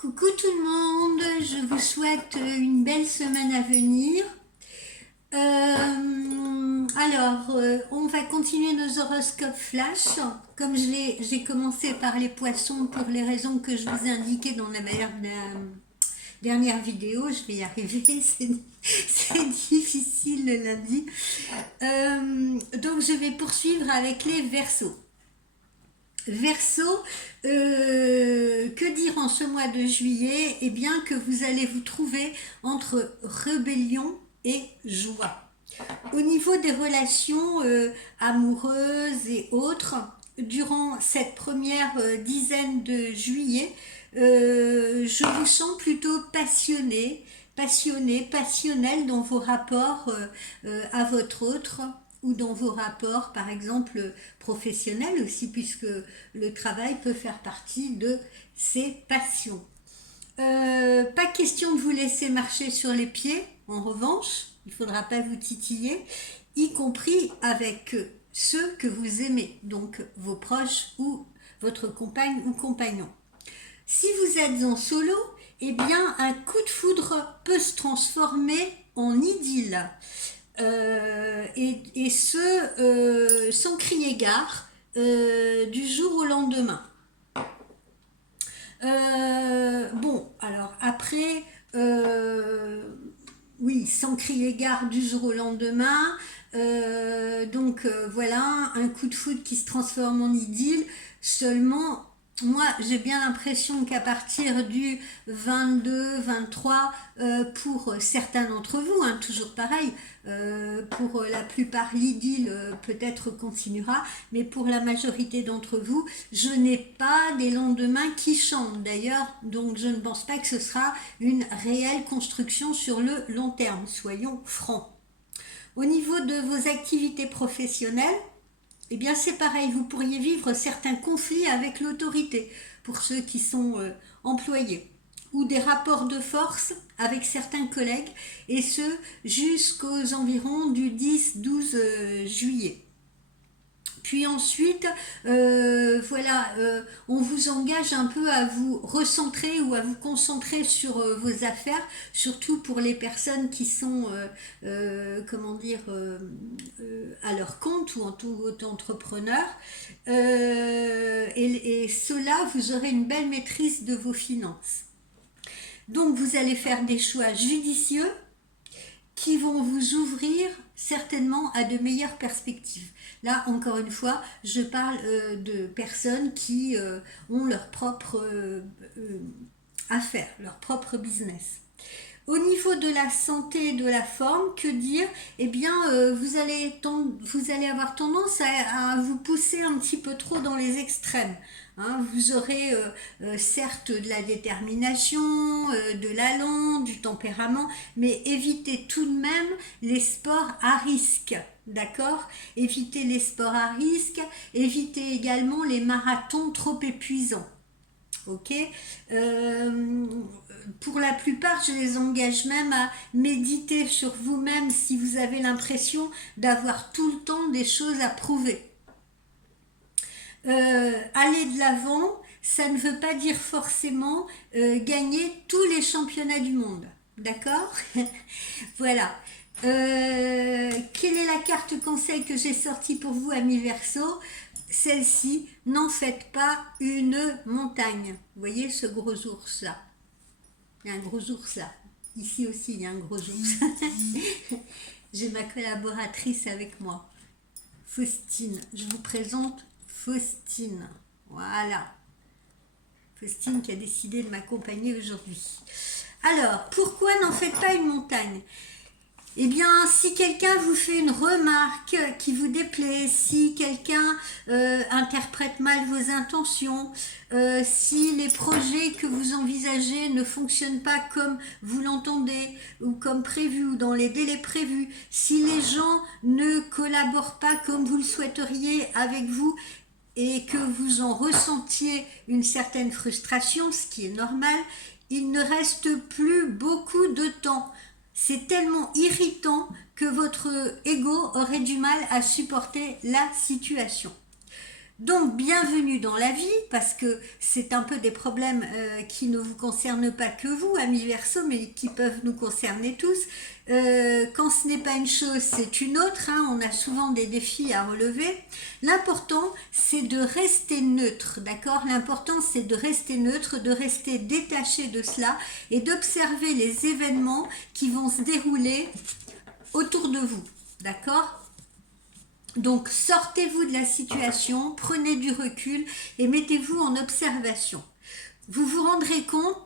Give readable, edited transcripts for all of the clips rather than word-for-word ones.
Coucou tout le monde, je vous souhaite une belle semaine à venir. On va continuer nos horoscopes flash. Comme j'ai commencé par les poissons pour les raisons que je vous ai indiquées dans la dernière vidéo, je vais y arriver, c'est difficile le lundi. Donc je vais poursuivre avec les Verseaux. Verseau, que dire en ce mois de juillet? Eh bien que vous allez vous trouver entre rébellion et joie. Au niveau des relations amoureuses et autres, durant cette première dizaine de juillet, je vous sens plutôt passionnel dans vos rapports à votre autre, ou dans vos rapports, par exemple, professionnels aussi, puisque le travail peut faire partie de ces passions. Pas question de vous laisser marcher sur les pieds, en revanche, il ne faudra pas vous titiller, y compris avec ceux que vous aimez, donc vos proches ou votre compagne ou compagnon. Si vous êtes en solo, eh bien un coup de foudre peut se transformer en idylle. Et ce, sans crier gare, du jour au lendemain. Bon, alors après, oui, sans crier gare du jour au lendemain, voilà, un coup de foudre qui se transforme en idylle, seulement... Moi, j'ai bien l'impression qu'à partir du 22, 23, pour certains d'entre vous, hein, toujours pareil, pour la plupart l'idylle peut-être continuera, mais pour la majorité d'entre vous, je n'ai pas des lendemains qui chantent d'ailleurs, donc je ne pense pas que ce sera une réelle construction sur le long terme, soyons francs. Au niveau de vos activités professionnelles, eh bien c'est pareil, vous pourriez vivre certains conflits avec l'autorité pour ceux qui sont employés, ou des rapports de force avec certains collègues, et ce jusqu'aux environs du 10-12 juillet. Puis ensuite, on vous engage un peu à vous recentrer ou à vous concentrer sur vos affaires, surtout pour les personnes qui sont, à leur compte ou en tout auto-entrepreneur. Et cela, vous aurez une belle maîtrise de vos finances. Donc, vous allez faire des choix judicieux qui vont vous ouvrir certainement à de meilleures perspectives. Là, encore une fois, je parle de personnes qui ont leur propre affaire, leur propre business. Au niveau de la santé et de la forme, que dire? Eh bien, vous allez avoir tendance à vous pousser un petit peu trop dans les extrêmes. Hein, vous aurez certes de la détermination, de l'allant, du tempérament, mais évitez tout de même les sports à risque. D'accord? Évitez les sports à risque, évitez également les marathons trop épuisants. Ok, pour la plupart, je les engage même à méditer sur vous-même si vous avez l'impression d'avoir tout le temps des choses à prouver. Aller de l'avant, ça ne veut pas dire forcément gagner tous les championnats du monde. D'accord? Voilà. Quelle est la carte conseil que j'ai sortie pour vous, amis Verseaux? Celle-ci, n'en faites pas une montagne. Vous voyez ce gros ours là? Il y a un gros ours là. Ici aussi, il y a un gros ours. J'ai ma collaboratrice avec moi, Faustine. Je vous présente Faustine. Voilà. Faustine qui a décidé de m'accompagner aujourd'hui. Alors, pourquoi n'en faites pas une montagne? Eh bien, si quelqu'un vous fait une remarque qui vous déplaît, si quelqu'un interprète mal vos intentions, si les projets que vous envisagez ne fonctionnent pas comme vous l'entendez ou comme prévu ou dans les délais prévus, si les gens ne collaborent pas comme vous le souhaiteriez avec vous et que vous en ressentiez une certaine frustration, ce qui est normal, il ne reste plus beaucoup de temps. C'est tellement irritant que votre ego aurait du mal à supporter la situation. Donc, bienvenue dans la vie, parce que c'est un peu des problèmes qui ne vous concernent pas que vous, amis Verseau, mais qui peuvent nous concerner tous. Quand ce n'est pas une chose, c'est une autre. Hein, on a souvent des défis à relever. L'important, c'est de rester neutre, d'accord? L'important, c'est de rester neutre, de rester détaché de cela et d'observer les événements qui vont se dérouler autour de vous, d'accord? Donc sortez-vous de la situation, prenez du recul et mettez-vous en observation. Vous vous rendrez compte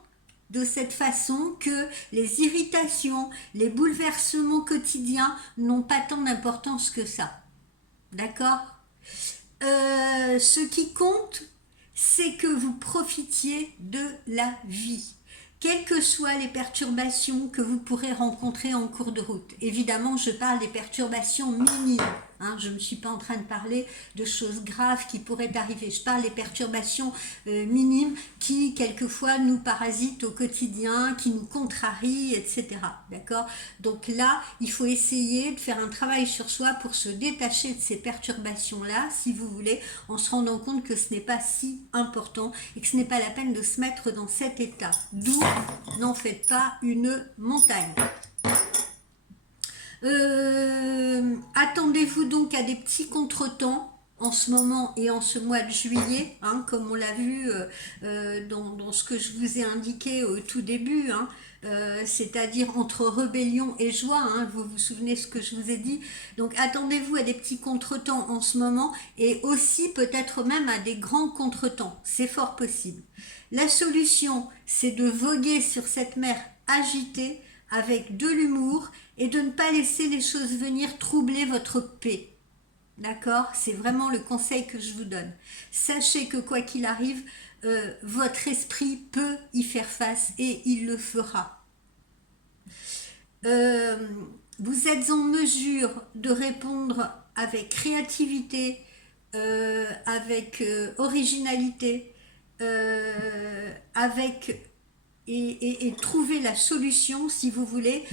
de cette façon que les irritations, les bouleversements quotidiens n'ont pas tant d'importance que ça. D'accord? Ce qui compte, c'est que vous profitiez de la vie, quelles que soient les perturbations que vous pourrez rencontrer en cours de route. Évidemment, je parle des perturbations minimes. Hein, je ne suis pas en train de parler de choses graves qui pourraient arriver. Je parle des perturbations minimes qui, quelquefois, nous parasitent au quotidien, qui nous contrarient, etc. D'accord? Donc là, il faut essayer de faire un travail sur soi pour se détacher de ces perturbations-là, si vous voulez, en se rendant compte que ce n'est pas si important et que ce n'est pas la peine de se mettre dans cet état. D'où, n'en faites pas une montagne. Attendez-vous donc à des petits contretemps en ce moment et en ce mois de juillet, hein, comme on l'a vu dans ce que je vous ai indiqué au tout début, hein, c'est-à-dire entre rébellion et joie, hein, vous vous souvenez ce que je vous ai dit. Donc attendez-vous à des petits contretemps en ce moment et aussi peut-être même à des grands contretemps, c'est fort possible. La solution, c'est de voguer sur cette mer agitée avec de l'humour et de ne pas laisser les choses venir troubler votre paix. D'accord? C'est vraiment le conseil que je vous donne. Sachez que quoi qu'il arrive, votre esprit peut y faire face et il le fera. Vous êtes en mesure de répondre avec créativité, avec originalité, avec et trouver la solution, si vous voulez,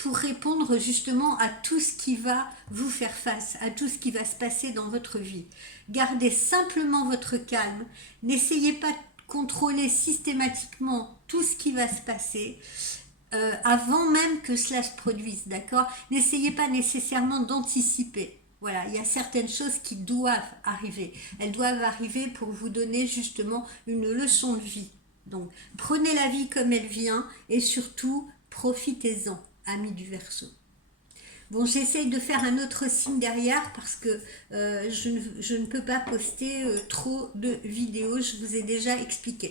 pour répondre justement à tout ce qui va vous faire face, à tout ce qui va se passer dans votre vie. Gardez simplement votre calme, n'essayez pas de contrôler systématiquement tout ce qui va se passer avant même que cela se produise, d'accord? N'essayez pas nécessairement d'anticiper. Voilà, il y a certaines choses qui doivent arriver. Elles doivent arriver pour vous donner justement une leçon de vie. Donc, prenez la vie comme elle vient et surtout, profitez-en, amis du Verseau. Bon, j'essaye de faire un autre signe derrière parce que je ne peux pas poster trop de vidéos, je vous ai déjà expliqué.